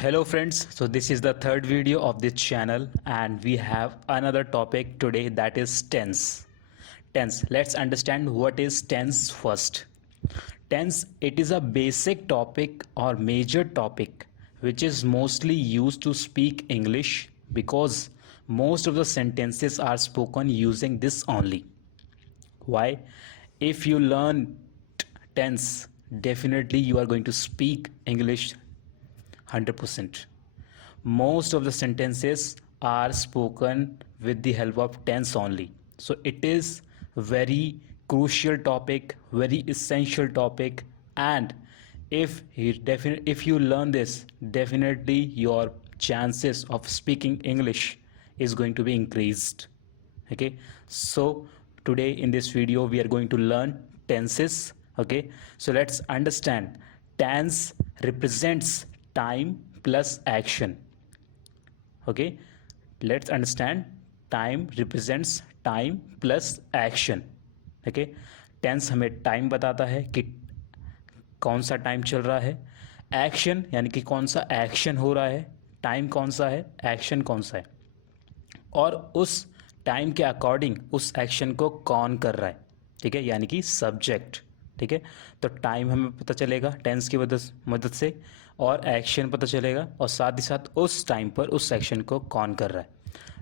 Hello friends, so this is the third video of this channel and we have another topic today, that is tense. Tense, let's understand what is tense first. Tense, it is a basic topic or major topic which is mostly used to speak English because most of the sentences are spoken using this only. Why? If you learn tense, definitely you are going to speak English 100%. Most of the sentences are spoken with the help of tense only. So it is very crucial topic, very essential topic, and if you learn this, definitely your chances of speaking English is going to be increased. Okay, so today in this video we are going to learn tenses. Okay, so let's understand. Tense represents time plus action. Okay, let's understand. Time represents time plus action. Okay, tense हमें time बताता है कि कौन सा time चल रहा है, action यानी कि कौन सा एक्शन हो रहा है, टाइम कौन सा है, एक्शन कौन सा है, और उस टाइम के अकॉर्डिंग उस एक्शन को कौन कर रहा है. ठीक है, यानी कि सब्जेक्ट. ठीक है, तो टाइम हमें पता चलेगा टेंस की मदद से, और एक्शन पता चलेगा, और साथ ही साथ उस टाइम पर उस एक्शन को कौन कर रहा है.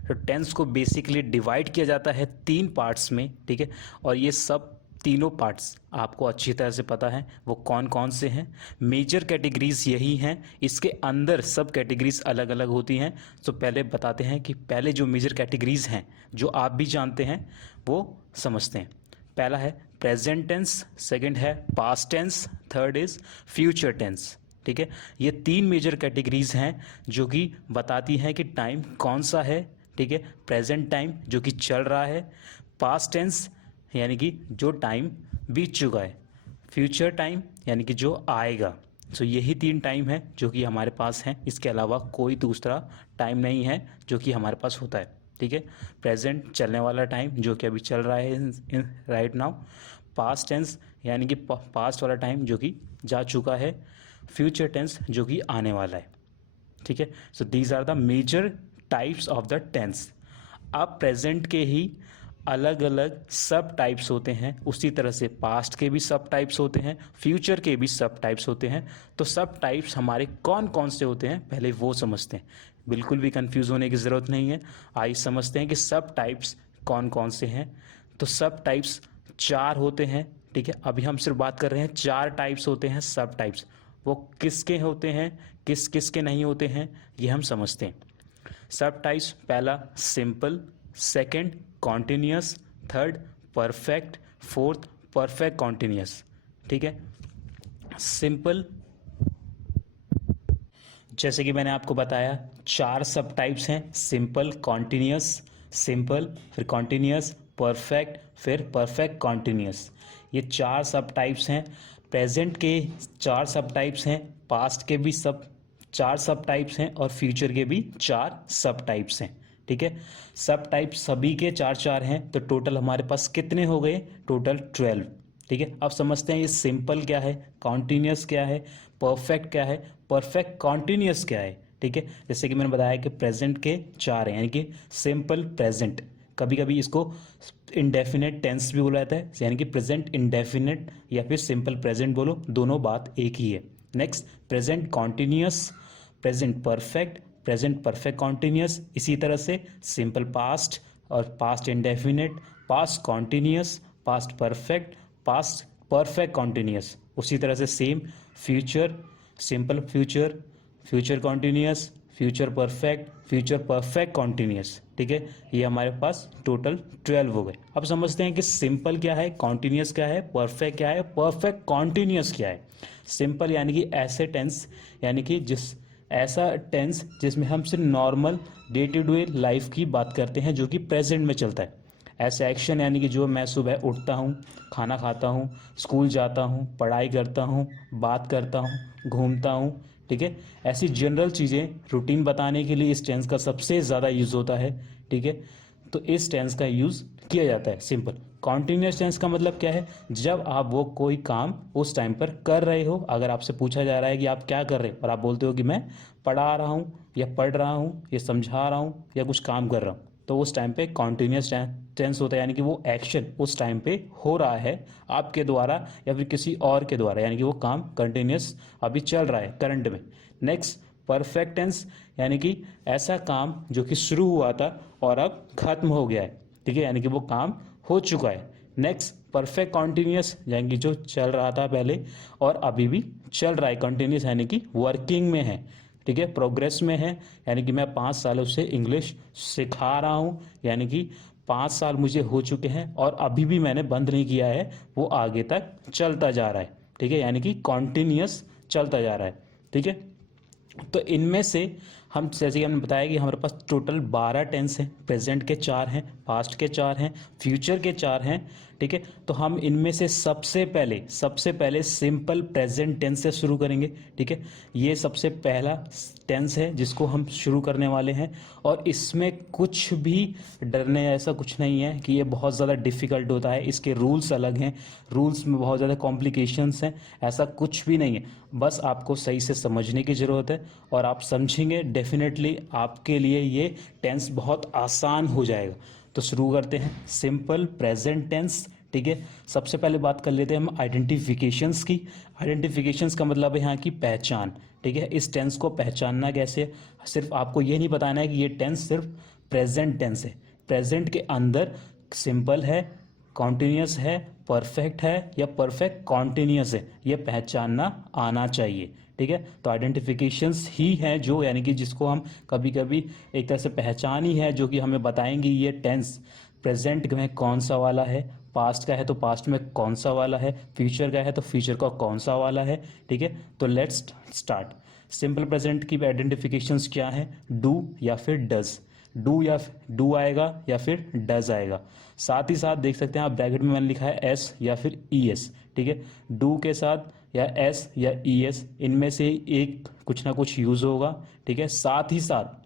तो टेंस को बेसिकली डिवाइड किया जाता है 3 पार्ट्स में. ठीक है, और ये सब तीनों पार्ट्स आपको अच्छी तरह से पता है वो कौन कौन से हैं. मेजर कैटेगरीज यही हैं, इसके अंदर सब कैटेगरीज अलग अलग होती हैं. तो पहले बताते हैं कि पहले जो मेजर कैटेगरीज हैं जो आप भी जानते हैं वो समझते हैं. पहला है प्रेजेंट टेंस, सेकंड है past tense, third is future tense. ठीक है, ये 3 मेजर कैटेगरीज हैं जो कि बताती हैं कि टाइम कौन सा है. ठीक है, प्रेजेंट टाइम जो कि चल रहा है, पास्ट टेंस यानी कि जो टाइम बीत चुका है, फ्यूचर टाइम यानी कि जो आएगा. सो यही 3 टाइम है जो कि हमारे पास हैं, इसके अलावा कोई दूसरा टाइम नहीं है जो कि हमारे पास होता है. ठीक है, प्रेजेंट चलने वाला टाइम जो कि अभी चल रहा है राइट नाउ, पास्ट टेंस यानी कि पास्ट वाला टाइम जो कि जा चुका है, फ्यूचर टेंस जो कि आने वाला है. ठीक है, so these are the major types of the tense. अब प्रेजेंट के ही अलग अलग सब टाइप्स होते हैं, उसी तरह से पास्ट के भी सब टाइप्स होते हैं, फ्यूचर के भी सब टाइप्स होते हैं. तो सब टाइप्स हमारे कौन कौन से होते हैं पहले वो समझते हैं. बिल्कुल भी कंफ्यूज होने की ज़रूरत नहीं है. आइए समझते हैं कि सब टाइप्स कौन कौन से हैं. तो सब टाइप्स 4 होते हैं. ठीक है, अभी हम सिर्फ बात कर रहे हैं 4 टाइप्स होते हैं सब टाइप्स. वो किसके होते हैं, किस किस के नहीं होते हैं, ये हम समझते हैं. सब टाइप्स, पहला simple, second continuous, third perfect, fourth perfect continuous. ठीक है, सिंपल जैसे कि मैंने आपको बताया 4 सब टाइप्स हैं, सिंपल, कॉन्टिन्यूस, सिंपल फिर कॉन्टिन्यूस, परफेक्ट फिर परफेक्ट कॉन्टिन्यूस. ये 4 सब टाइप्स हैं. प्रेजेंट के 4 सब टाइप्स हैं, पास्ट के भी सब 4 सब टाइप्स हैं, और फ्यूचर के भी 4 सब टाइप्स हैं. ठीक है, सब टाइप्स सभी के 4 हैं, तो टोटल हमारे पास कितने हो गए, टोटल 12. ठीक है, अब समझते हैं ये सिंपल क्या है, कॉन्टिन्यूस क्या है, परफेक्ट क्या है, परफेक्ट कॉन्टिन्यूस क्या है. ठीक है, जैसे कि मैंने बताया कि प्रेजेंट के 4 हैं, यानी कि सिंपल प्रेजेंट, कभी कभी इसको इंडेफिनेट टेंस भी बोला जाता है, यानी कि प्रेजेंट इंडेफिनेट या फिर सिंपल प्रेजेंट बोलो, दोनों बात एक ही है. Next present continuous, present perfect, present perfect continuous. इसी तरह से सिंपल पास्ट और past indefinite, past continuous, past perfect, past perfect continuous. उसी तरह से same future, simple future, future continuous, future perfect, future perfect continuous. ठीक है, ये हमारे पास टोटल 12 हो गए. अब समझते हैं कि सिंपल क्या है, कॉन्टिन्यूस क्या है, परफेक्ट क्या है, परफेक्ट कॉन्टिन्यूस क्या है. सिंपल यानी कि ऐसे टेंस, यानी कि ऐसा टेंस जिसमें हम सिर्फ normal day to day life की बात करते हैं जो कि प्रेजेंट में चलता है. ऐसे एक्शन यानी कि जो मैं सुबह उठता हूँ, खाना खाता हूँ, स्कूल जाता हूँ, पढ़ाई करता हूँ, बात करता हूँ, घूमता हूँ. ठीक है, ऐसी जनरल चीज़ें रूटीन बताने के लिए इस टेंस का सबसे ज़्यादा यूज़ होता है. ठीक है, तो इस टेंस का यूज़ किया जाता है. सिंपल कॉन्टिन्यूस टेंस का मतलब क्या है, जब आप वो कोई काम उस टाइम पर कर रहे हो, अगर आपसे पूछा जा रहा है कि आप क्या कर रहे हो और आप बोलते हो कि मैं पढ़ा रहा हूँ या पढ़ रहा हूँ या समझा रहा हूँ या कुछ काम कर रहा हूँ, तो उस टाइम पे कॉन्टिन्यूस टेंस होता है, यानी कि वो एक्शन उस टाइम पे हो रहा है आपके द्वारा या फिर किसी और के द्वारा, यानी कि वो काम कंटिन्यूस अभी चल रहा है करंट में। नेक्स्ट परफेक्ट टेंस, यानी कि ऐसा काम जो कि शुरू हुआ था और अब खत्म हो गया है, ठीक है, यानी कि वो काम हो चुका है। नेक्स्ट परफेक्ट कॉन्टिन्यूस, यानी कि जो चल रहा था पहले और अभी भी चल रहा है, कंटिन्यूस यानी कि वर्किंग में है, ठीक है, प्रोग्रेस में है, यानी कि मैं 5 सालों से इंग्लिश सिखा रहा हूँ, यानी कि 5 साल मुझे हो चुके हैं और अभी भी मैंने बंद नहीं किया है, वो आगे तक चलता जा रहा है, ठीक है, यानी कि कॉन्टिन्यूस चलता जा रहा है, ठीक है। तो इनमें से हम जैसे कि हमने बताया कि हमारे पास टोटल 12 टेंस हैं, प्रेजेंट के 4 हैं, पास्ट के 4 हैं, फ्यूचर के 4 हैं, ठीक है। तो हम इनमें से सबसे पहले सिंपल प्रेजेंट टेंस से शुरू करेंगे, ठीक है। ये सबसे पहला टेंस है जिसको हम शुरू करने वाले हैं और इसमें कुछ भी डरने ऐसा कुछ नहीं है कि ये बहुत ज़्यादा डिफ़िकल्ट होता है, इसके रूल्स अलग हैं, रूल्स में बहुत ज़्यादा कॉम्प्लिकेशंस हैं, ऐसा कुछ भी नहीं है, बस आपको सही से समझने की ज़रूरत है और आप समझेंगे डेफिनेटली आपके लिए ये टेंस बहुत आसान हो जाएगा। तो शुरू करते हैं सिंपल प्रेजेंट टेंस, ठीक है। सबसे पहले बात कर लेते हैं हम आइडेंटिफिकेशंस की। आइडेंटिफिकेशंस का मतलब है यहाँ की पहचान, ठीक है। इस टेंस को पहचानना कैसे है, सिर्फ आपको ये नहीं बताना है कि ये टेंस सिर्फ प्रेजेंट टेंस है, प्रेजेंट के अंदर सिंपल है, कॉन्टिन्यूस है, परफेक्ट है या परफेक्ट कॉन्टिन्यूस है, ये पहचानना आना चाहिए, ठीक है। तो आइडेंटिफिकेशंस ही हैं जो, यानी कि जिसको हम कभी कभी एक तरह से पहचान ही है जो कि हमें बताएंगी ये टेंस प्रेजेंट में कौन सा वाला है, पास्ट का है तो पास्ट में कौन सा वाला है, फ्यूचर का है तो फ्यूचर का कौन सा वाला है, ठीक है। तो लेट्स स्टार्ट। सिंपल प्रेजेंट की आइडेंटिफिकेशंस क्या है, डू या फिर डज, डू आएगा या फिर डज आएगा। साथ ही साथ देख सकते हैं आप ब्रैकेट में मैंने लिखा है एस या फिर ई एस, ठीक है। डू के साथ या एस या ई एस इनमें से एक कुछ ना कुछ यूज होगा, ठीक है। साथ ही साथ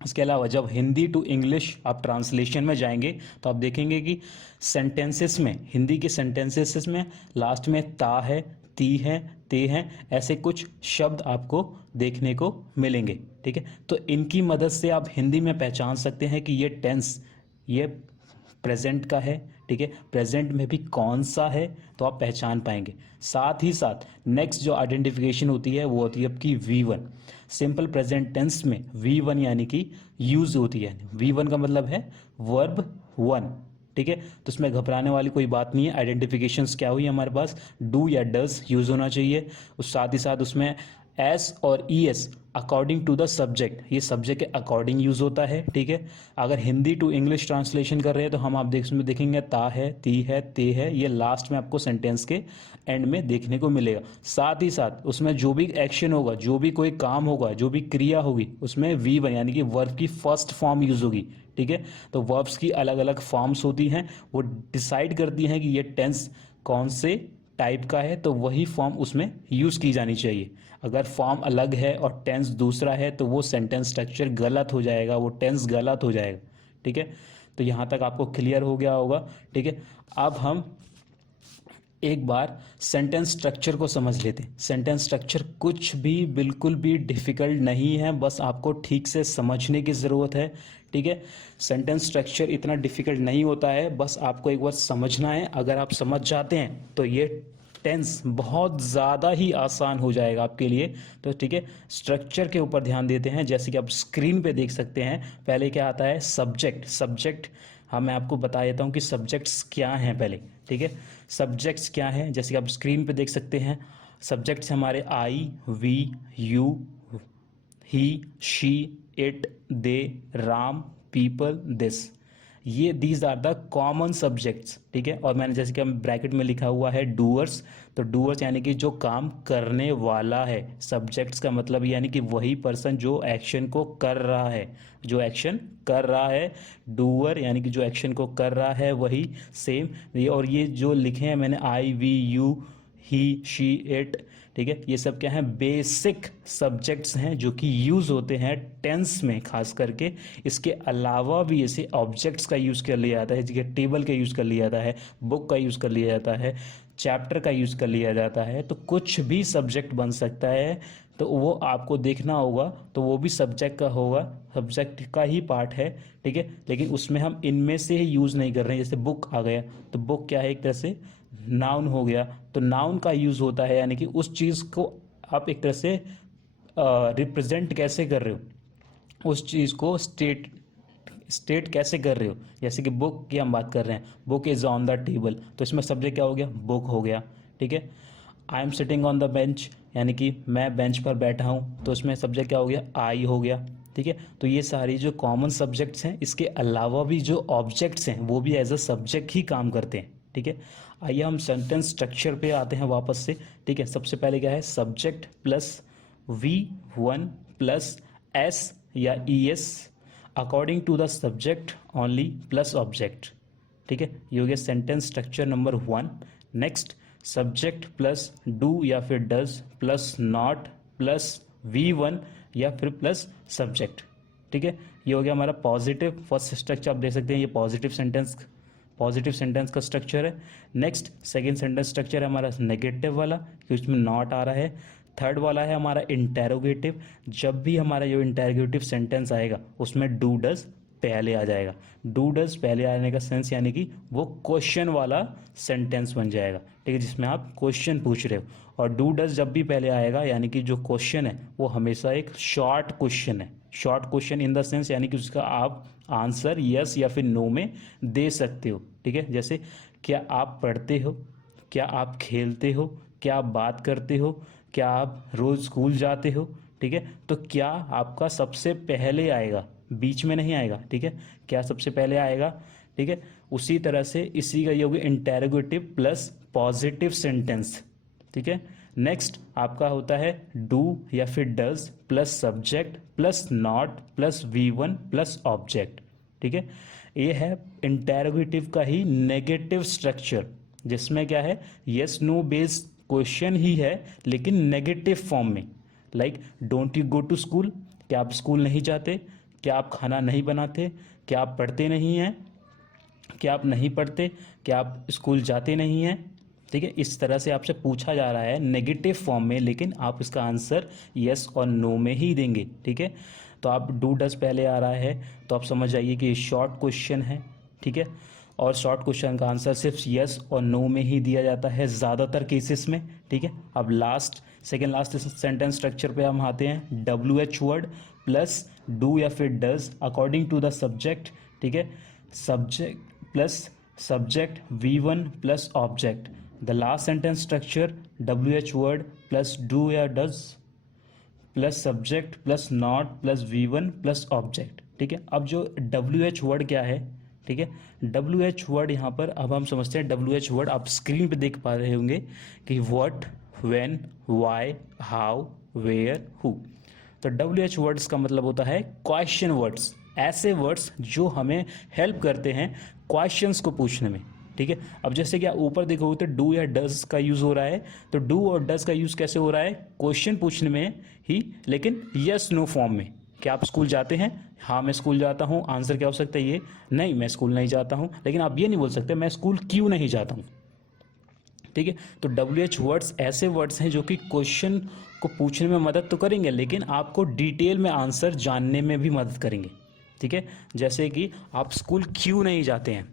इसके अलावा जब हिंदी टू इंग्लिश आप ट्रांसलेशन में जाएंगे तो आप देखेंगे कि सेंटेंसेस में, हिंदी के सेंटेंसेस में लास्ट में ता है, ती है, ते हैं, ऐसे कुछ शब्द आपको देखने को मिलेंगे, ठीक है। तो इनकी मदद से आप हिंदी में पहचान सकते हैं कि ये टेंस ये प्रेजेंट का है, ठीक है, प्रेजेंट में भी कौन सा है तो आप पहचान पाएंगे। साथ ही साथ नेक्स्ट जो आइडेंटिफिकेशन होती है वो होती है आपकी V1। सिंपल प्रेजेंट टेंस में V1 यानी कि यूज होती है, V1 का मतलब है वर्ब 1, ठीक है। तो इसमें घबराने वाली कोई बात नहीं है। आइडेंटिफिकेशंस क्या हुई हमारे पास, डू या डज यूज होना चाहिए, उस साथ ही साथ उसमें एस और E S according to the subject, ये सब्जेक्ट के अकॉर्डिंग यूज होता है, ठीक है। अगर हिंदी टू इंग्लिश ट्रांसलेशन कर रहे हैं तो हम आप देखेंगे ता है, ती है, ते है, ये लास्ट में आपको सेंटेंस के एंड में देखने को मिलेगा। साथ ही साथ उसमें जो भी एक्शन होगा, जो भी कोई काम होगा, जो भी क्रिया होगी, उसमें V1 यानी कि वर्ब की फर्स्ट फॉर्म यूज होगी, ठीक है। तो वर्ब्स की अलग अलग फॉर्म्स होती हैं, वो डिसाइड करती हैं कि ये टेंस कौन से टाइप का है, तो वही फॉर्म उसमें यूज़ की जानी चाहिए। अगर फॉर्म अलग है और टेंस दूसरा है तो वो सेंटेंस स्ट्रक्चर गलत हो जाएगा, वो टेंस गलत हो जाएगा, ठीक है। तो यहाँ तक आपको क्लियर हो गया होगा, ठीक है। अब हम एक बार सेंटेंस स्ट्रक्चर को समझ लेते हैं। सेंटेंस स्ट्रक्चर कुछ भी बिल्कुल भी डिफ़िकल्ट नहीं है, बस आपको ठीक से समझने की ज़रूरत है, ठीक है। सेंटेंस स्ट्रक्चर इतना डिफ़िकल्ट नहीं होता है, बस आपको एक बार समझना है। अगर आप समझ जाते हैं तो ये टेंस बहुत ज़्यादा ही आसान हो जाएगा आपके लिए। तो ठीक है, स्ट्रक्चर के ऊपर ध्यान देते हैं। जैसे कि आप स्क्रीन पे देख सकते हैं, पहले क्या आता है, सब्जेक्ट। हाँ, मैं आपको बता देता हूँ कि सब्जेक्ट्स क्या हैं पहले, ठीक है। सब्जेक्ट्स क्या हैं, जैसे कि आप स्क्रीन पे देख सकते हैं, सब्जेक्ट्स हमारे I, we, you, he, she, it, they, Ram, people, this, ये these are the common subjects, ठीक है। और मैंने जैसे कि हम ब्रैकेट में लिखा हुआ है डूअर्स, तो डूअर्स यानी कि जो काम करने वाला है। सब्जेक्ट्स का मतलब यानी कि वही पर्सन जो एक्शन को कर रहा है, डूअर यानी कि जो एक्शन को कर रहा है वही, सेम। और ये जो लिखे हैं मैंने I, we, you, he, she, it, ठीक है। ये सब क्या है, बेसिक सब्जेक्ट्स हैं जो कि यूज़ होते हैं टेंस में खास करके। इसके अलावा भी ऐसे ऑब्जेक्ट्स का यूज़ कर लिया जाता है, जैसे टेबल का यूज़ कर लिया जाता है, बुक का यूज़ कर लिया जाता है, चैप्टर का यूज़ कर लिया जाता है। तो कुछ भी सब्जेक्ट बन सकता है, तो वो आपको देखना होगा, तो वो भी सब्जेक्ट का होगा, सब्जेक्ट का ही पार्ट है, ठीक है। लेकिन उसमें हम इनमें से ही यूज़ नहीं कर रहे हैं। जैसे बुक आ गया, तो बुक क्या है, एक तरह से नाउन हो गया, तो नाउन का यूज़ होता है, यानी कि उस चीज़ को आप एक तरह से रिप्रेजेंट कैसे कर रहे हो, उस चीज़ को स्टेट कैसे कर रहे हो। जैसे कि बुक की हम बात कर रहे हैं, book is on the table, तो इसमें सब्जेक्ट क्या हो गया, बुक हो गया, ठीक है। I am sitting on the bench, यानी कि मैं बेंच पर बैठा हूँ, तो इसमें सब्जेक्ट क्या हो गया, आई हो गया, ठीक है। तो ये सारी जो कॉमन सब्जेक्ट्स हैं, इसके अलावा भी जो ऑब्जेक्ट्स हैं वो भी एज अ सब्जेक्ट ही काम करते हैं, ठीक है। आइए हम सेंटेंस स्ट्रक्चर पे आते हैं वापस से, ठीक है। सबसे पहले क्या है, subject plus V1 plus S या ES according to the subject only plus object, ठीक है। ये हो गया sentence structure number 1। Next, subject plus do या फिर does plus not plus V1 या फिर प्लस सब्जेक्ट, ठीक है। ये हो गया हमारा पॉजिटिव फर्स्ट स्ट्रक्चर, आप देख सकते हैं ये पॉजिटिव सेंटेंस का स्ट्रक्चर है। नेक्स्ट, सेकंड सेंटेंस स्ट्रक्चर है हमारा नेगेटिव वाला, क्योंकि उसमें नॉट आ रहा है। थर्ड वाला है हमारा इंटेरोगेटिव, जब भी हमारा जो इंटेरोगेटिव सेंटेंस आएगा उसमें डू डज पहले आ जाएगा। डू डज पहले आने का सेंस यानी कि वो क्वेश्चन वाला सेंटेंस बन जाएगा, ठीक है, जिसमें आप क्वेश्चन पूछ रहे हो। और डू डज जब भी पहले आएगा यानी कि जो क्वेश्चन है वो हमेशा एक शॉर्ट क्वेश्चन है। Short question in the sense यानी कि उसका आप आंसर यस या फिर नो में दे सकते हो, ठीक है। जैसे क्या आप पढ़ते हो, क्या आप खेलते हो, क्या आप बात करते हो, क्या आप रोज़ स्कूल जाते हो, ठीक है। तो क्या आपका सबसे पहले आएगा, बीच में नहीं आएगा, ठीक है। क्या सबसे पहले आएगा, ठीक है। उसी तरह से इसी का ये होगा इंटेरोगेटिव प्लस पॉजिटिव सेंटेंस, ठीक है। नेक्स्ट आपका होता है डू या फिर does plus subject plus not plus V1 plus object, ठीक है। ये है इंटेरोगेटिव का ही नेगेटिव स्ट्रक्चर, जिसमें क्या है, यस नो बेस्ड क्वेश्चन ही है लेकिन नेगेटिव फॉर्म में। Like don't you go to school, क्या आप स्कूल नहीं जाते, क्या आप खाना नहीं बनाते, क्या आप पढ़ते नहीं हैं, क्या आप नहीं पढ़ते, क्या आप स्कूल जाते नहीं हैं, ठीक है। इस तरह से आपसे पूछा जा रहा है नेगेटिव फॉर्म में, लेकिन आप इसका आंसर यस और नो में ही देंगे, ठीक है। तो आप डू डज पहले आ रहा है तो आप समझ जाइए कि शॉर्ट क्वेश्चन है, ठीक है। और शॉर्ट क्वेश्चन का आंसर सिर्फ यस और नो में ही दिया जाता है ज़्यादातर केसेस में, ठीक है। अब सेकेंड लास्ट सेंटेंस स्ट्रक्चर पे हम आते हैं, WH वर्ड प्लस डू या फिर does according to the subject, ठीक है। Subject plus subject V1 plus object. The last sentence structure WH word plus do या does plus subject plus not plus V1 plus object, ठीक है। अब जो WH word क्या है, ठीक है, WH वर्ड यहाँ पर अब हम समझते हैं। WH वर्ड आप स्क्रीन पे देख पा रहे होंगे कि what, when, why, how, where, who. तो WH वर्ड्स का मतलब होता है क्वेश्चन वर्ड्स, ऐसे वर्ड्स जो हमें हेल्प करते हैं क्वेश्चंस को पूछने में, ठीक है। अब जैसे कि आप ऊपर देखोगे तो डू या डज का यूज़ हो रहा है, तो डू और डज का यूज़ कैसे हो रहा है, क्वेश्चन पूछने में ही, लेकिन यस नो फॉर्म में। क्या आप स्कूल जाते हैं, हाँ मैं स्कूल जाता हूँ, आंसर क्या हो सकता है ये, नहीं मैं स्कूल नहीं जाता हूँ। लेकिन आप ये नहीं बोल सकते मैं स्कूल क्यों नहीं जाता हूँ, ठीक है। तो WH वर्ड्स ऐसे वर्ड्स हैं जो कि क्वेश्चन को पूछने में मदद तो करेंगे, लेकिन आपको डिटेल में आंसर जानने में भी मदद करेंगे, ठीक है। जैसे कि आप स्कूल क्यों नहीं जाते हैं,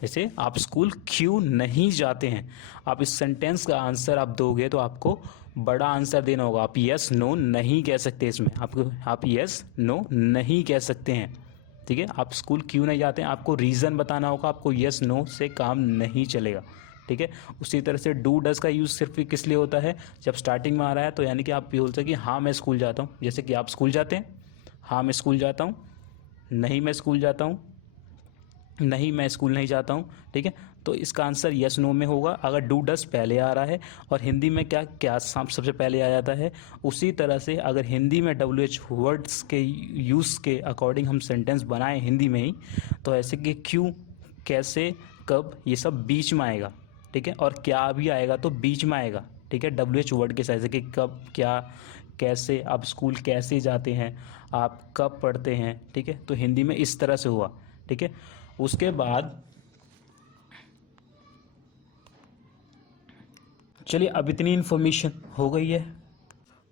जैसे आप स्कूल क्यों नहीं जाते हैं, आप इस सेंटेंस का आंसर आप दोगे तो आपको बड़ा आंसर देना होगा। आप यस नो नहीं कह सकते, इसमें आप यस नो नहीं कह सकते हैं, ठीक है। आप स्कूल क्यों नहीं जाते हैं, आपको रीज़न बताना होगा, आपको यस नो से काम नहीं चलेगा, ठीक है। उसी तरह से डू डज का यूज़ सिर्फ किस लिए होता है, जब स्टार्टिंग में आ रहा है तो यानी कि आप बोल सकते कि हाँ मैं स्कूल जाता हूँ। जैसे कि आप स्कूल जाते हैं, हाँ मैं स्कूल जाता हूँ, नहीं मैं स्कूल जाता हूँ, नहीं मैं स्कूल नहीं जाता हूँ, ठीक है। तो इसका आंसर यस नो में होगा अगर डू डज पहले आ रहा है। और हिंदी में क्या क्या सबसे पहले आ जाता है, उसी तरह से अगर हिंदी में WH वर्ड्स के यूज़ के अकॉर्डिंग हम सेंटेंस बनाएं हिंदी में ही, तो ऐसे कि क्यों, कैसे, कब, ये सब बीच में आएगा, ठीक है, और क्या भी आएगा तो बीच में आएगा, ठीक है, WH वर्ड के साथ, जैसे कि कब, क्या, कैसे, आप स्कूल कैसे जाते हैं, आप कब पढ़ते हैं, ठीक है, तो हिंदी में इस तरह से हुआ, ठीक है। उसके बाद चलिए, अब इतनी इन्फॉर्मेशन हो गई है,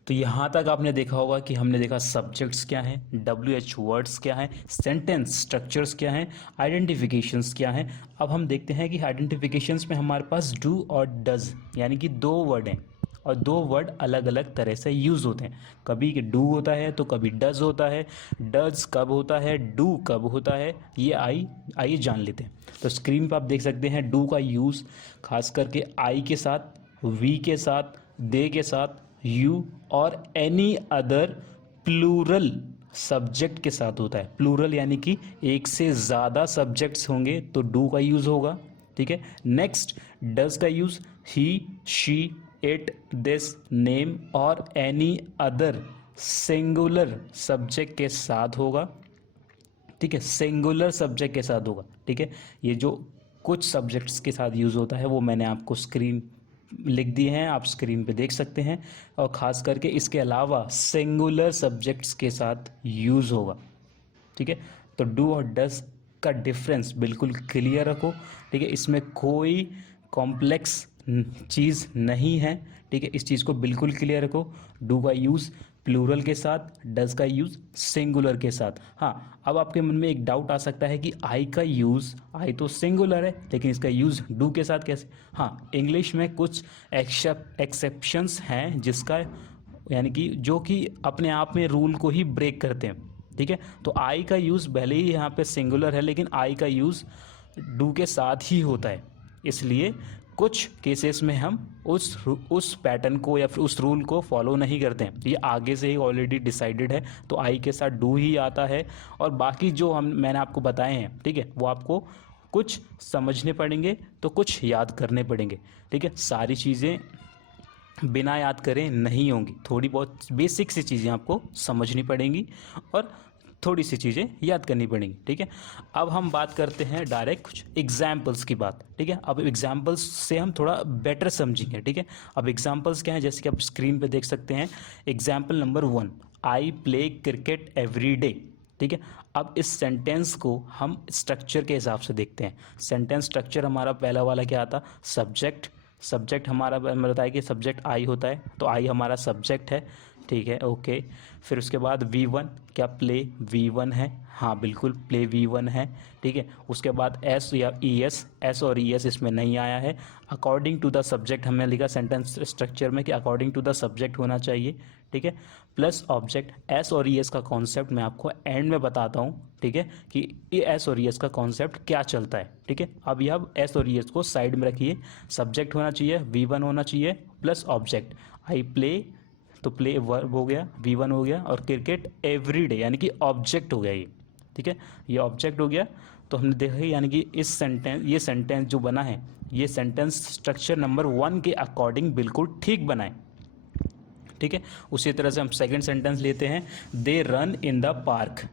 तो यहाँ तक आपने देखा होगा कि हमने देखा सब्जेक्ट्स क्या हैं, WH वर्ड्स क्या हैं, सेंटेंस स्ट्रक्चर्स क्या हैं, आइडेंटिफिकेशंस क्या हैं। अब हम देखते हैं कि आइडेंटिफिकेशंस में हमारे पास डू और डज यानी कि दो वर्ड हैं, और दो वर्ड अलग अलग तरह से यूज़ होते हैं। कभी डू होता है तो कभी डज होता है। डज कब होता है, डू कब होता है, ये आइए जान लेते हैं। तो स्क्रीन पर आप देख सकते हैं डू का यूज़ खास करके आई के साथ, वी के साथ, दे के साथ, यू और एनी अदर प्लूरल सब्जेक्ट के साथ होता है। प्लूरल यानी कि एक से ज़्यादा सब्जेक्ट्स होंगे तो डू का यूज़ होगा, ठीक है। नेक्स्ट, डज का use he, she, it, this, name और एनी अदर सिंगुलर सब्जेक्ट के साथ होगा, ठीक है, सिंगुलर सब्जेक्ट के साथ होगा, ठीक है। ये जो कुछ सब्जेक्ट्स के साथ यूज़ होता है वो मैंने आपको स्क्रीन लिख दिए हैं, आप स्क्रीन पे देख सकते हैं। और ख़ास करके इसके अलावा सिंगुलर सब्जेक्ट्स के साथ यूज़ होगा, ठीक है। तो डू और डज का डिफरेंस बिल्कुल क्लियर रखो, ठीक है, इसमें कोई कॉम्प्लेक्स चीज़ नहीं है, ठीक है, इस चीज़ को बिल्कुल क्लियर रखो। डू का यूज़ प्लूरल के साथ, डज का यूज़ सिंगुलर के साथ। हाँ, अब आपके मन में एक डाउट आ सकता है कि आई का यूज़, आई तो सिंगुलर है लेकिन इसका यूज़ डू के साथ कैसे। हाँ, इंग्लिश में कुछ एक्सेप्शंस हैं जिसका यानी कि जो कि अपने आप में रूल को ही ब्रेक करते हैं, ठीक है। तो आई का यूज़ भले ही यहाँ पे सिंगुलर है लेकिन आई का यूज़ डू के साथ ही होता है, इसलिए कुछ केसेस में हम उस पैटर्न को या फिर उस रूल को फॉलो नहीं करते हैं। ये आगे से ही ऑलरेडी डिसाइडेड है, तो आई के साथ डू ही आता है। और बाकी जो मैंने आपको बताए हैं, ठीक है, वो आपको कुछ समझने पड़ेंगे तो कुछ याद करने पड़ेंगे, ठीक है। सारी चीज़ें बिना याद करें नहीं होंगी, थोड़ी बहुत बेसिक सी चीज़ें आपको समझनी पड़ेंगी और थोड़ी सी चीज़ें याद करनी पड़ेंगी, ठीक है। अब हम बात करते हैं डायरेक्ट कुछ एग्जाम्पल्स की बात, ठीक है। अब एग्जाम्पल्स से हम थोड़ा बेटर समझेंगे, ठीक है। अब एग्जाम्पल्स क्या हैं, जैसे कि आप स्क्रीन पे देख सकते हैं। Example number 1, I play cricket every day, ठीक है। अब इस सेंटेंस को हम स्ट्रक्चर के हिसाब से देखते हैं। सेंटेंस स्ट्रक्चर हमारा पहला वाला क्या आता, सब्जेक्ट हमारा बताया कि सब्जेक्ट आई होता है, तो आई हमारा सब्जेक्ट है, ठीक है, ओके। फिर उसके बाद V1, क्या प्ले V1 है, हाँ बिल्कुल प्ले V1 है, ठीक है। उसके बाद एस या ES, एस और ES इसमें नहीं आया है। अकॉर्डिंग टू द सब्जेक्ट हमने लिखा सेंटेंस स्ट्रक्चर में कि अकॉर्डिंग टू द सब्जेक्ट होना चाहिए, ठीक है, प्लस ऑब्जेक्ट। एस और ES का कॉन्सेप्ट मैं आपको एंड में बताता हूँ, ठीक है, कि ये एस और ES का कॉन्सेप्ट क्या चलता है, ठीक है। अभी आप एस और ES को साइड में रखिए, सब्जेक्ट होना चाहिए, V1 होना चाहिए प्लस ऑब्जेक्ट। आई प्ले, तो प्ले वर्ब हो गया, V1 हो गया, और क्रिकेट एवरी डे यानी कि ऑब्जेक्ट हो गया ये, ठीक है, ये ऑब्जेक्ट हो गया। तो हमने देखा यानी कि ये सेंटेंस जो बना है, ये सेंटेंस स्ट्रक्चर नंबर 1 के अकॉर्डिंग बिल्कुल ठीक बना है, ठीक है। उसी तरह से हम सेकंड सेंटेंस लेते हैं, they run in the park,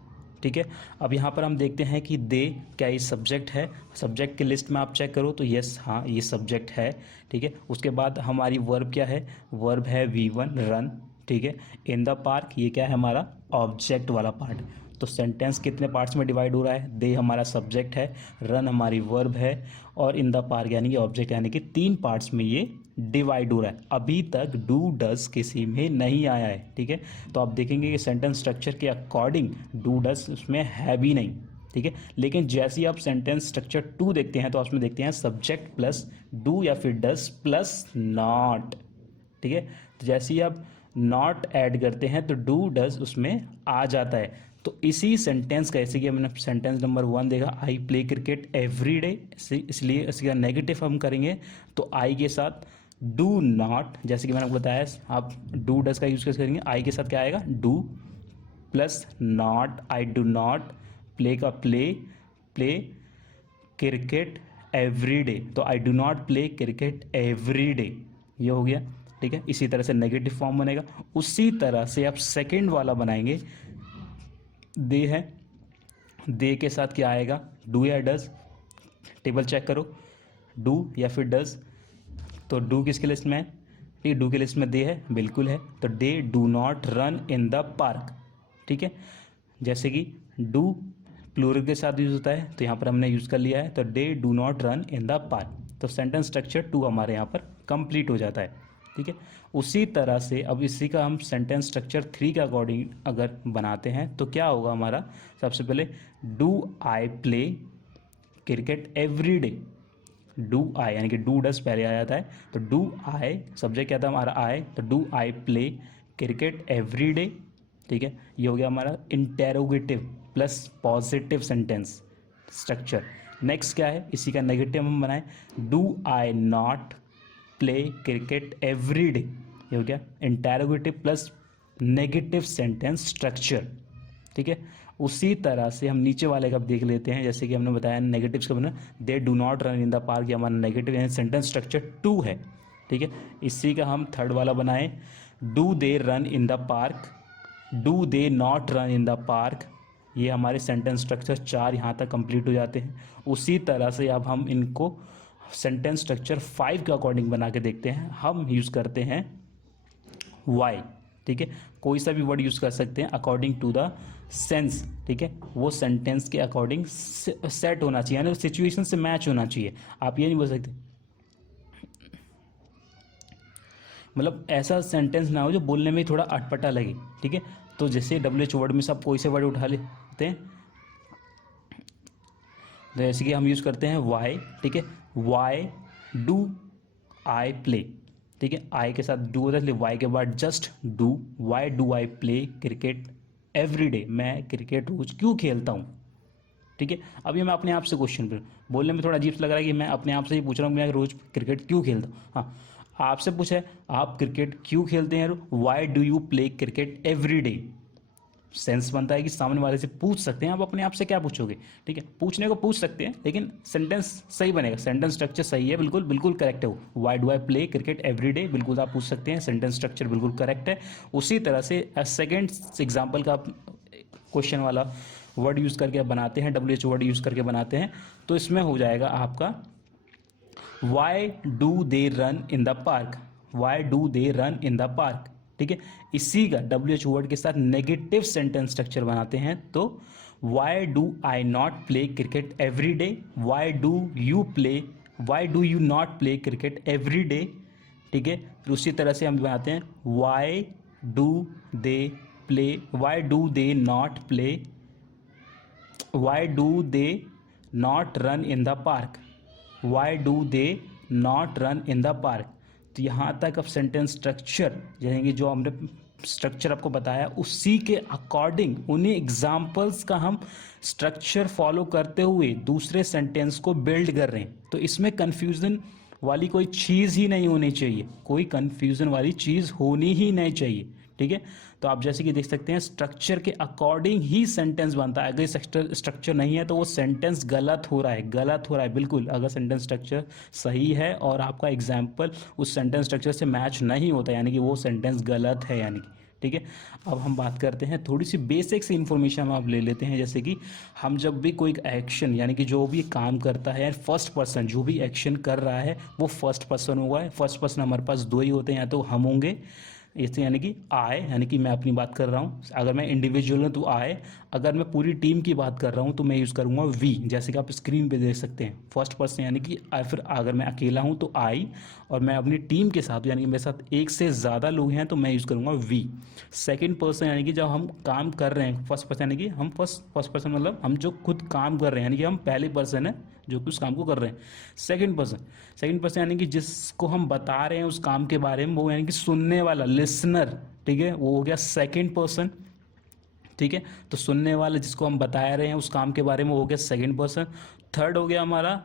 ठीक है। अब यहाँ पर हम देखते हैं कि दे, क्या ये सब्जेक्ट है, सब्जेक्ट की लिस्ट में आप चेक करो तो यस, हाँ ये सब्जेक्ट है, ठीक है। उसके बाद हमारी वर्ब क्या है, वर्ब है V1 रन, ठीक है। इन द पार्क, ये क्या है हमारा ऑब्जेक्ट वाला पार्ट। तो सेंटेंस कितने पार्ट्स में डिवाइड हो रहा है, दे हमारा सब्जेक्ट है, रन हमारी वर्ब है, और इन द पार्क यानी कि ऑब्जेक्ट, यानी कि 3 पार्ट्स में ये डिवाइड हो रहा है। अभी तक डू डज किसी में नहीं आया है, ठीक है। तो आप देखेंगे कि सेंटेंस स्ट्रक्चर के अकॉर्डिंग डू डज उसमें है भी नहीं, ठीक है। लेकिन जैसे ही आप सेंटेंस स्ट्रक्चर 2 देखते हैं तो उसमें देखते हैं सब्जेक्ट प्लस डू या फिर डज प्लस नॉट, ठीक है। तो जैसे ही आप नॉट ऐड करते हैं तो डू डज उसमें आ जाता है। तो इसी सेंटेंस का, जैसे कि हमने सेंटेंस नंबर 1 देखा, I play cricket every day, इसलिए इसका नेगेटिव हम करेंगे तो आई के साथ डू नॉट, जैसे कि मैंने आपको बताया, आप डू डज का यूज़ कैसे करेंगे, आई के साथ क्या आएगा, do plus not, I do not play का प्ले क्रिकेट एवरी डे, तो I do not play cricket every day, ये हो गया, ठीक है। इसी तरह से नेगेटिव फॉर्म बनेगा। उसी तरह से आप सेकंड वाला बनाएंगे, दे है, दे के साथ क्या आएगा, डू या डज, टेबल चेक करो, डू या फिर डज, तो डू किसके लिस्ट में है? ठीक है, डू की लिस्ट में दे है, बिल्कुल है। तो they do not run in the park. ठीक है, जैसे कि डू प्लूरल के साथ यूज होता है तो यहाँ पर हमने यूज़ कर लिया है, तो they do not run in the park. तो सेंटेंस स्ट्रक्चर 2 हमारे यहाँ पर कंप्लीट हो जाता है। ठीक है, उसी तरह से अब इसी का हम सेंटेंस स्ट्रक्चर 3 के अकॉर्डिंग अगर बनाते हैं तो क्या होगा हमारा? सबसे पहले do I play cricket every day. Do I यानी कि डू डस पहले आ जाता है, तो डू आई सब्जेक्ट क्या था हमारा? आई, तो do I play cricket every day. ठीक है, ये हो गया हमारा interrogative plus positive sentence structure. Next क्या है? इसी का नेगेटिव हम बनाएं, do I not play cricket every day. ये हो गया interrogative plus negative sentence structure. ठीक है, उसी तरह से हम नीचे वाले का देख लेते हैं। जैसे कि हमने बताया नेगेटिव्स का बना, they do not run in the park, ये हमारा नेगेटिव यानी सेंटेंस स्ट्रक्चर 2 है। ठीक है, इसी का हम थर्ड वाला बनाएं, do they run in the park, do they not run in the park. ये हमारे सेंटेंस स्ट्रक्चर 4 यहाँ तक कंप्लीट हो जाते हैं। उसी तरह से अब हम इनको सेंटेंस स्ट्रक्चर 5 के अकॉर्डिंग बना के देखते हैं। हम यूज़ करते हैं वाई। ठीक है, कोई सा भी वर्ड यूज़ कर सकते हैं अकॉर्डिंग टू द सेंस। ठीक है, वो सेंटेंस के अकॉर्डिंग सेट होना चाहिए, यानी सिचुएशन से मैच होना चाहिए। आप ये नहीं बोल सकते, मतलब ऐसा सेंटेंस ना हो जो बोलने में थोड़ा अटपटा लगे। ठीक है, तो जैसे WH वर्ड में सब कोई से वर्ड उठा लेते हैं, तो जैसे कि हम यूज़ करते हैं वाई। ठीक है, वाई डू आई प्ले। ठीक है, आई के साथ डू होता है, इसलिए वाई के बाद just do, why do I play cricket every day. मैं क्रिकेट रोज क्यों खेलता हूँ? ठीक है, अभी मैं अपने आप से क्वेश्चन बोलने में थोड़ा अजीब लग रहा है कि मैं अपने आप से ही पूछ रहा हूँ मैं रोज क्रिकेट क्यों खेलता हूँ। हाँ, आपसे पूछा है आप क्रिकेट क्यों खेलते हैं, why do you play cricket every day. Sense बनता है कि सामने वाले से पूछ सकते हैं, आप अपने आप से क्या पूछोगे। ठीक है, पूछने को पूछ सकते हैं लेकिन सेंटेंस सही बनेगा, सेंटेंस स्ट्रक्चर सही है, बिल्कुल बिल्कुल करेक्ट है वो। Why do I play cricket every day, बिल्कुल आप पूछ सकते हैं, सेंटेंस स्ट्रक्चर बिल्कुल करेक्ट है। उसी तरह से सेकेंड एग्जाम्पल का क्वेश्चन वाला वर्ड यूज़ करके बनाते हैं, WH वर्ड यूज़ करके बनाते हैं, तो इसमें हो जाएगा आपका why do they run in the park, why do they run in the park. ठीक है, इसी का WH वर्ड के साथ नेगेटिव सेंटेंस स्ट्रक्चर बनाते हैं, तो why do I not play cricket every day, why do you play, why do you not play cricket every day. ठीक है, फिर उसी तरह से हम बनाते हैं why do they play, why do they not play, why do they not run in the park, why do they not run in the park. तो यहाँ तक अब सेंटेंस स्ट्रक्चर यानी कि जो हमने स्ट्रक्चर आपको बताया उसी के अकॉर्डिंग उन्हीं एग्जाम्पल्स का हम स्ट्रक्चर फॉलो करते हुए दूसरे सेंटेंस को बिल्ड कर रहे हैं। तो इसमें कन्फ्यूज़न वाली कोई चीज़ ही नहीं होनी चाहिए, कोई कन्फ्यूज़न वाली चीज़ होनी ही नहीं चाहिए। ठीक है, तो आप जैसे कि देख सकते हैं स्ट्रक्चर के अकॉर्डिंग ही सेंटेंस बनता है। अगर स्ट्रक्चर नहीं है तो वो सेंटेंस गलत हो रहा है, गलत हो रहा है बिल्कुल। अगर सेंटेंस स्ट्रक्चर सही है और आपका एग्जाम्पल उस सेंटेंस स्ट्रक्चर से मैच नहीं होता यानी कि वो सेंटेंस गलत है यानी कि। ठीक है, अब हम बात करते हैं थोड़ी सी बेसिक सी इन्फॉर्मेशन हम आप ले लेते हैं। जैसे कि हम जब भी कोई एक्शन यानी कि जो भी काम करता है, फर्स्ट पर्सन जो भी एक्शन कर रहा है वो फर्स्ट पर्सन हुआ है। फर्स्ट पर्सन हमारे पास 2 ही होते हैं, या तो हम होंगे इससे यानी कि आई यानी कि मैं अपनी बात कर रहा हूँ, अगर मैं इंडिविजुअल हूँ तो आई, अगर मैं पूरी टीम की बात कर रहा हूँ तो मैं यूज़ करूँगा वी, जैसे कि आप स्क्रीन पे देख सकते हैं। फर्स्ट पर्सन यानी कि फिर अगर मैं अकेला हूँ तो आई, और मैं अपनी टीम के साथ यानी कि मेरे साथ एक से ज़्यादा लोग हैं तो मैं यूज़ करूँगा वी। सेकेंड पर्सन यानी कि जब हम काम कर रहे हैं, फर्स्ट पर्सन यानी कि हम फर्स्ट पर्सन मतलब हम जो खुद काम कर रहे हैं यानी कि हम पहले पर्सन है जो कि उस काम को कर रहे हैं। सेकंड पर्सन यानी कि जिसको हम बता रहे हैं उस काम के बारे में, वो यानी कि सुनने वाला लिसनर। ठीक है, वो हो गया सेकंड पर्सन। ठीक है, तो सुनने वाला जिसको हम बता रहे हैं उस काम के बारे में, वो हो गया सेकंड पर्सन। थर्ड हो गया हमारा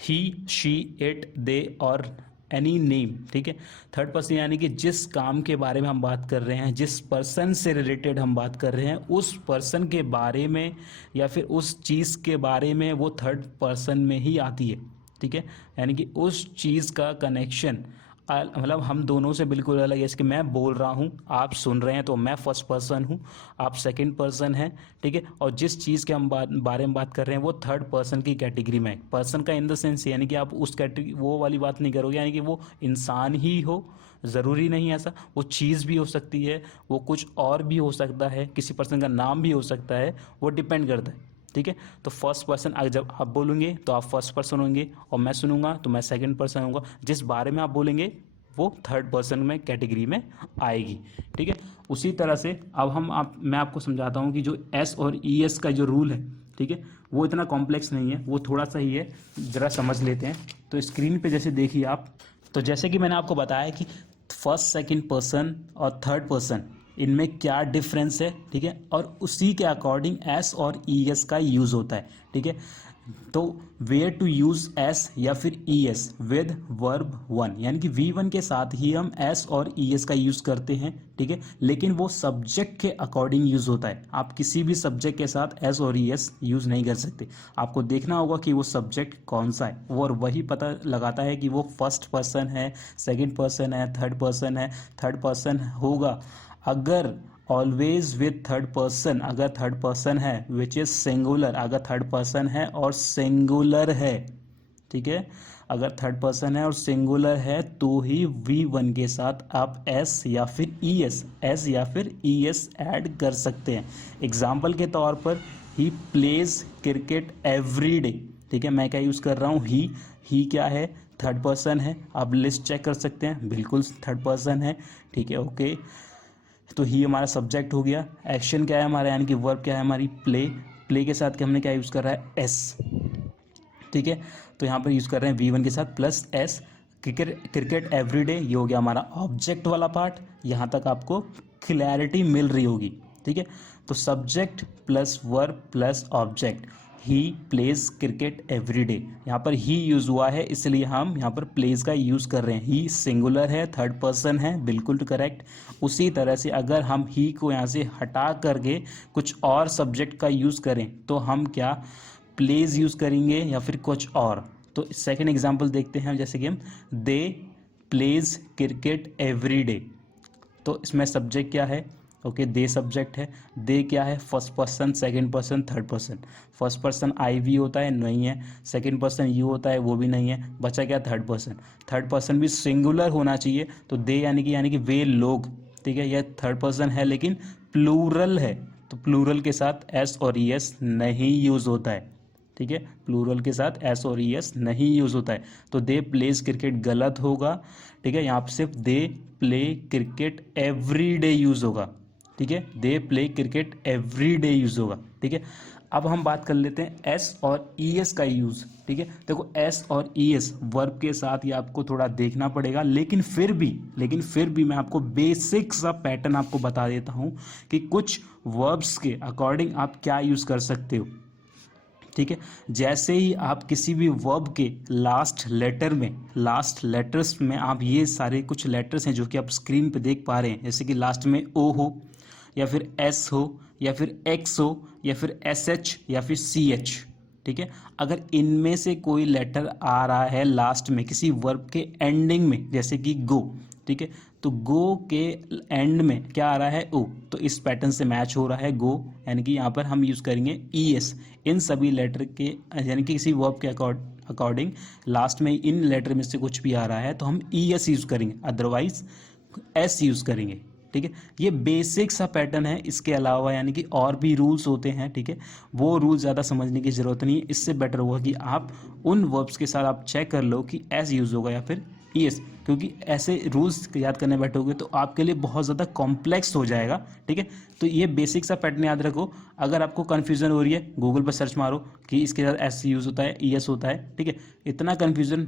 ही, शी, इट, दे और एनी नेम। ठीक है, थर्ड पर्सन यानी कि जिस काम के बारे में हम बात कर रहे हैं, जिस पर्सन से रिलेटेड हम बात कर रहे हैं, उस पर्सन के बारे में या फिर उस चीज़ के बारे में वो थर्ड पर्सन में ही आती है। ठीक है, यानी कि उस चीज़ का कनेक्शन मतलब हम दोनों से बिल्कुल अलग है। इसके मैं बोल रहा हूँ, आप सुन रहे हैं, तो मैं फर्स्ट पर्सन हूँ, आप सेकंड पर्सन हैं, ठीक है। और जिस चीज़ के हम बारे में बात कर रहे हैं वो थर्ड पर्सन की कैटेगरी में है। पर्सन का इन द सेंस यानी कि आप उस कैटेगरी वो वाली बात नहीं करोगे, यानी कि वो इंसान ही हो, ज़रूरी नहीं है ऐसा, वो चीज़ भी हो सकती है, वो कुछ और भी हो सकता है, किसी पर्सन का नाम भी हो सकता है, वो डिपेंड करता है, ठीक है। तो फर्स्ट पर्सन जब आप बोलेंगे तो आप फर्स्ट पर्सन होंगे, और मैं सुनूंगा तो मैं सेकंड पर्सन होऊंगा। जिस बारे में आप बोलेंगे वो थर्ड पर्सन में कैटेगरी में आएगी, ठीक है। उसी तरह से अब मैं आपको समझाता हूँ कि जो एस और ई एस का जो रूल है, ठीक है, वो इतना कॉम्प्लेक्स नहीं है, वो थोड़ा सा ही है, ज़रा समझ लेते हैं। तो स्क्रीन पे जैसे देखिए आप, तो जैसे कि मैंने आपको बताया कि फर्स्ट सेकंड पर्सन और थर्ड पर्सन इनमें क्या डिफरेंस है, ठीक है, और उसी के अकॉर्डिंग एस और ई एस का यूज़ होता है, ठीक है। तो वेयर टू यूज़ एस या फिर E S with verb one, यानी कि वी वन के साथ ही हम एस और ई एस का यूज़ करते हैं, ठीक है, लेकिन वो सब्जेक्ट के अकॉर्डिंग यूज़ होता है। आप किसी भी सब्जेक्ट के साथ एस और ई एस यूज़ नहीं कर सकते, आपको देखना होगा कि वो सब्जेक्ट कौन सा है, और वही पता लगाता है कि वो फर्स्ट पर्सन है, सेकेंड पर्सन है, थर्ड पर्सन है। थर्ड पर्सन होगा अगर ऑलवेज विथ थर्ड पर्सन, अगर थर्ड पर्सन है, विच इज सिंगुलर, अगर थर्ड पर्सन है और सिंगुलर है, ठीक है, अगर थर्ड पर्सन है और सिंगुलर है तो ही वी वन के साथ आप एस या फिर ई एस, एस या फिर ई एस ऐड कर सकते हैं। एग्जाम्पल के तौर पर, he plays cricket every day, ठीक है, मैं क्या यूज़ कर रहा हूँ, ही क्या है, थर्ड पर्सन है, आप लिस्ट चेक कर सकते हैं, बिल्कुल थर्ड पर्सन है, ठीक है, ओके। तो ही हमारा सब्जेक्ट हो गया। एक्शन क्या है हमारा, यानी कि वर्ब क्या है हमारी, प्ले, प्ले के साथ हमने क्या यूज़ कर रहा है, एस, ठीक है। तो यहाँ पर यूज़ कर रहे हैं वी वन के साथ प्लस एस। क्रिकेट एवरीडे, ये हो गया हमारा ऑब्जेक्ट वाला पार्ट, यहाँ तक आपको क्लैरिटी मिल रही होगी, ठीक है। तो subject plus verb plus object, he plays cricket everyday, यहाँ पर ही यूज़ हुआ है इसलिए हम यहाँ पर प्लेज का यूज़ कर रहे हैं। ही सिंगुलर है, थर्ड पर्सन है, बिल्कुल करेक्ट। उसी तरह से अगर हम ही को यहाँ से हटा करके कुछ और सब्जेक्ट का यूज़ करें तो हम क्या प्लेज यूज़ करेंगे या फिर कुछ और। तो सेकेंड एग्जाम्पल देखते हैं, जैसे कि हम दे प्लेज क्रिकेट एवरी डे, तो इसमें सब्जेक्ट क्या है, ओके, दे सब्जेक्ट है, दे क्या है, first person, second person, third person. First person I we होता है, नहीं है, सेकंड पर्सन यू होता है, वो भी नहीं है, बचा क्या, थर्ड पर्सन। थर्ड पर्सन भी सिंगुलर होना चाहिए, तो दे यानी कि वे लोग, ठीक है, यह थर्ड पर्सन है लेकिन प्लूरल है, तो प्लूरल के साथ एस और ई एस नहीं यूज़ होता है, ठीक है, प्लूरल के साथ एस और ई एस नहीं यूज़ होता है। तो दे प्लेज क्रिकेट गलत होगा, ठीक है, यहाँ पर सिर्फ they play cricket every day use होगा, ठीक है, they play cricket every day use होगा, ठीक है। अब हम बात कर लेते हैं एस और ई एस का यूज़, ठीक है। देखो एस और ई एस वर्ब के साथ ये आपको थोड़ा देखना पड़ेगा, लेकिन फिर भी मैं आपको बेसिक सा पैटर्न आपको बता देता हूँ कि कुछ वर्ब्स के अकॉर्डिंग आप क्या यूज़ कर सकते हो, ठीक है। जैसे ही आप किसी भी वर्ब के लास्ट लेटर्स में आप ये सारे कुछ लेटर्स हैं जो कि आप स्क्रीन पे देख पा रहे हैं, जैसे कि लास्ट में ओ हो या फिर एस हो या फिर एक्स हो या फिर एस एच या फिर सी एच, ठीक है। अगर इनमें से कोई लेटर आ रहा है लास्ट में किसी वर्ब के एंडिंग में, जैसे कि गो, ठीक है, तो गो के एंड में क्या आ रहा है, ओ, तो इस पैटर्न से मैच हो रहा है गो, यानी कि यहाँ पर हम यूज़ करेंगे ई एस। इन सभी लेटर के यानी कि किसी वर्ब के अकॉर्डिंग लास्ट में इन लेटर में से कुछ भी आ रहा है तो हम ई एस यूज़ करेंगे, अदरवाइज एस यूज़ करेंगे, ठीक है। ये बेसिक सा पैटर्न है, इसके अलावा यानी कि और भी रूल्स होते हैं, ठीक है, वो रूल ज़्यादा समझने की ज़रूरत नहीं है। इससे बेटर होगा कि आप उन वर्ब्स के साथ आप चेक कर लो कि एस यूज़ होगा या फिर ई एस, क्योंकि ऐसे रूल्स याद करने बैठोगे तो आपके लिए बहुत ज़्यादा कॉम्प्लेक्स हो जाएगा, ठीक है। तो ये बेसिक सा पैटर्न याद रखो। अगर आपको कन्फ्यूज़न हो रही है, गूगल पर सर्च मारो कि इसके साथ एस यूज़ होता है, ई एस होता है, ठीक है। इतना कन्फ्यूज़न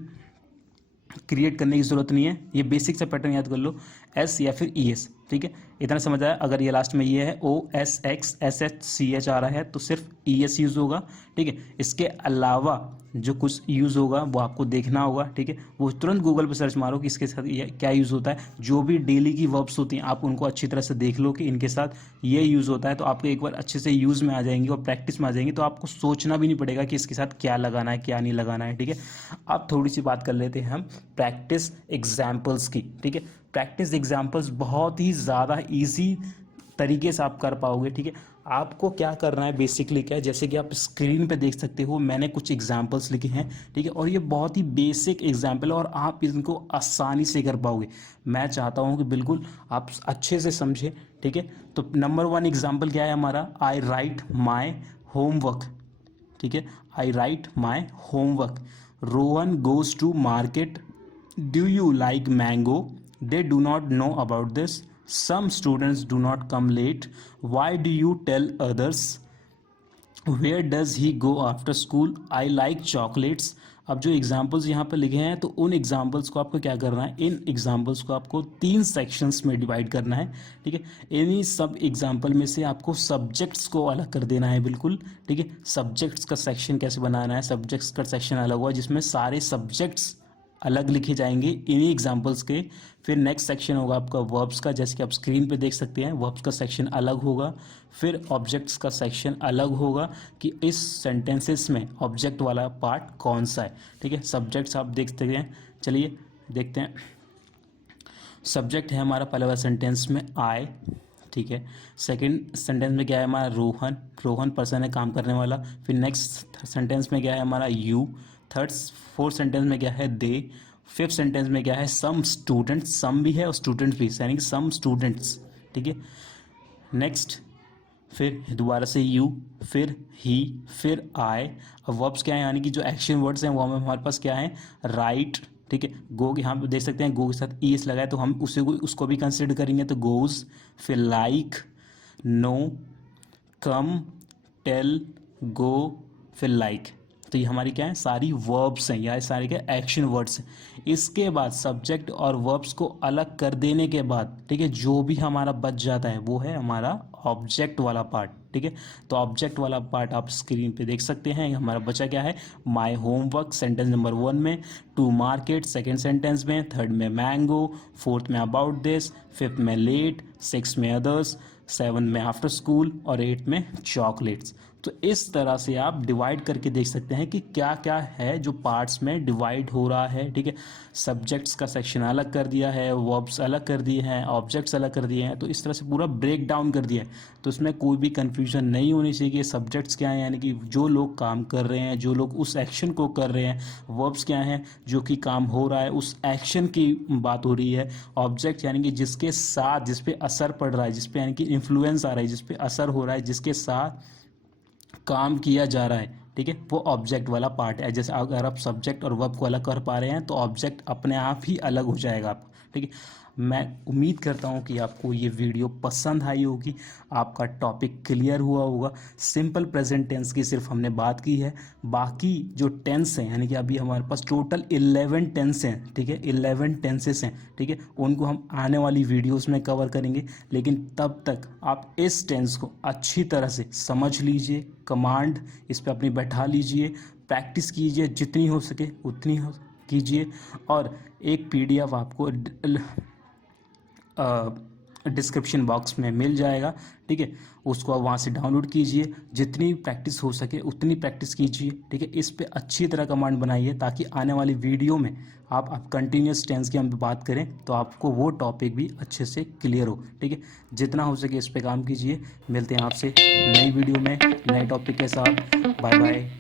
क्रिएट करने की ज़रूरत नहीं है, ये बेसिक सा पैटर्न याद कर लो, एस या फिर ई एस। ठीक है, इतना समझ आया। अगर ये लास्ट में ये है OSXSHCH आ रहा है तो सिर्फ ES यूज़ होगा। ठीक है, इसके अलावा जो कुछ यूज़ होगा वो आपको देखना होगा। ठीक है, वो तुरंत गूगल पर सर्च मारो कि इसके साथ ये क्या यूज़ होता है। जो भी डेली की वर्ब्स होती हैं आप उनको अच्छी तरह से देख लो कि इनके साथ ये यूज़ होता है, तो आपको एक बार अच्छे से यूज़ में आ जाएंगी और प्रैक्टिस में आ जाएंगी, तो आपको सोचना भी नहीं पड़ेगा कि इसके साथ क्या लगाना है क्या नहीं लगाना है। ठीक है, अब थोड़ी सी बात कर लेते हैं हम प्रैक्टिस एग्जाम्पल्स की। ठीक है, प्रैक्टिस एग्जाम्पल्स बहुत ही ज़्यादा ईजी तरीके से आप कर पाओगे। ठीक है, आपको क्या करना है बेसिकली क्या है, जैसे कि आप स्क्रीन पे देख सकते हो मैंने कुछ एग्जाम्पल्स लिखे हैं। ठीक है, और ये बहुत ही बेसिक एग्जाम्पल है और आप इनको आसानी से कर पाओगे। मैं चाहता हूँ कि बिल्कुल आप अच्छे से समझें। ठीक है, तो नंबर 1 एग्जाम्पल क्या है हमारा, आई राइट माई होमवर्क। ठीक है, I write my homework. Rohan goes to market. Do you like mango? They do not know about this. Some students do not come late. Why do you tell others? Where does he go after school? I like chocolates. अब जो examples यहाँ पर लिखे हैं तो उन examples को आपको क्या करना है, इन एग्जाम्पल्स को आपको 3 सेक्शंस में डिवाइड करना है। ठीक है, इन्हीं सब एग्जाम्पल में से आपको सब्जेक्ट्स को अलग कर देना है बिल्कुल। ठीक है, सब्जेक्ट्स का सेक्शन कैसे बनाना है, सब्जेक्ट्स का सेक्शन अलग हुआ जिसमें सारे सब्जेक्ट्स अलग लिखे जाएंगे इन्हीं एग्जाम्पल्स के। फिर नेक्स्ट सेक्शन होगा आपका वर्ब्स का, जैसे कि आप स्क्रीन पे देख सकते हैं वर्ब्स का सेक्शन अलग होगा। फिर ऑब्जेक्ट्स का सेक्शन अलग होगा कि इस सेंटेंसेस में ऑब्जेक्ट वाला पार्ट कौन सा है। ठीक है, सब्जेक्ट्स आप देख सकते हैं, चलिए देखते हैं। सब्जेक्ट है हमारा पहले वाला सेंटेंस में आई। ठीक है, सेकंड सेंटेंस में क्या है हमारा, रोहन। रोहन पर्सन है, काम करने वाला। फिर नेक्स्ट सेंटेंस में क्या है हमारा, यू। फोर्थ सेंटेंस में क्या है, दे। फिफ्थ सेंटेंस में क्या है, सम स्टूडेंट्स। सम भी है और स्टूडेंट्स भी, यानी कि सम स्टूडेंट्स। ठीक है, नेक्स्ट फिर दोबारा से यू, फिर ही, फिर आई। अब वर्ब्स क्या है, यानी कि जो एक्शन वर्ड्स हैं वो हमारे पास क्या है, राइट। ठीक है, गो के हम देख सकते हैं गो के साथ ईएस लगाए तो हम उसको भी कंसिडर करेंगे, तो गोज। फिर लाइक, नो, कम, टेल, गो, फिर लाइक। तो ये हमारी क्या है, सारी वर्ब्स हैं या सारे क्या एक्शन वर्ड्स हैं। इसके बाद सब्जेक्ट और वर्ब्स को अलग कर देने के बाद, ठीक है, जो भी हमारा बच जाता है वो है हमारा ऑब्जेक्ट वाला पार्ट। ठीक है, तो ऑब्जेक्ट वाला पार्ट आप स्क्रीन पे देख सकते हैं। हमारा बचा क्या है, माई होमवर्क सेंटेंस नंबर 1 में, टू मार्केट सेकेंड सेंटेंस में, थर्ड में मैंगो, फोर्थ में अबाउट दिस, फिफ्थ में लेट, सिक्स में अदर्स, 7 में आफ्टर स्कूल और 8 में चॉकलेट्स। तो इस तरह से आप डिवाइड करके देख सकते हैं कि क्या क्या है जो पार्ट्स में डिवाइड हो रहा है। ठीक है, सब्जेक्ट्स का सेक्शन अलग कर दिया है, वर्ब्स अलग कर दिए हैं, ऑब्जेक्ट्स अलग कर दिए हैं, तो इस तरह से पूरा ब्रेक डाउन कर दिया है। तो इसमें कोई भी कन्फ्यूजन नहीं होनी चाहिए कि सब्जेक्ट्स क्या हैं, यानी कि जो लोग काम कर रहे हैं, जो लोग उस एक्शन को कर रहे हैं। वर्ब्स क्या हैं, जो कि काम हो रहा है उस एक्शन की बात हो रही है। ऑब्जेक्ट यानी कि जिसके साथ, जिस पे असर पड़ रहा है, जिस पे यानी कि इन्फ्लुएंस आ रहा है, जिस पे असर हो रहा है, जिसके साथ काम किया जा रहा है। ठीक है, वो ऑब्जेक्ट वाला पार्ट है। जैसे अगर आप सब्जेक्ट और वर्ब को अलग कर पा रहे हैं तो ऑब्जेक्ट अपने आप ही अलग हो जाएगा आपका। ठीक है, मैं उम्मीद करता हूँ कि आपको ये वीडियो पसंद आई होगी, आपका टॉपिक क्लियर हुआ होगा। सिंपल प्रेजेंट टेंस की सिर्फ हमने बात की है, बाकी जो टेंस हैं, यानी कि अभी हमारे पास टोटल 11 टेंस हैं। ठीक है, 11 टेंसेस हैं। ठीक है, उनको हम आने वाली वीडियोस में कवर करेंगे, लेकिन तब तक आप इस टेंस को अच्छी तरह से समझ लीजिए, कमांड इस पर अपनी बैठा लीजिए, प्रैक्टिस कीजिए, जितनी हो सके उतनी हो कीजिए। और एक PDF आपको डिस्क्रिप्शन बॉक्स में मिल जाएगा। ठीक है, उसको आप वहाँ से डाउनलोड कीजिए, जितनी प्रैक्टिस हो सके उतनी प्रैक्टिस कीजिए। ठीक है, इस पे अच्छी तरह कमांड बनाइए ताकि आने वाली वीडियो में आप कंटिन्यूस टेंस की हम बात करें तो आपको वो टॉपिक भी अच्छे से क्लियर हो। ठीक है, जितना हो सके इस पे काम कीजिए। मिलते हैं आपसे नई वीडियो में नए टॉपिक के साथ। Bye bye.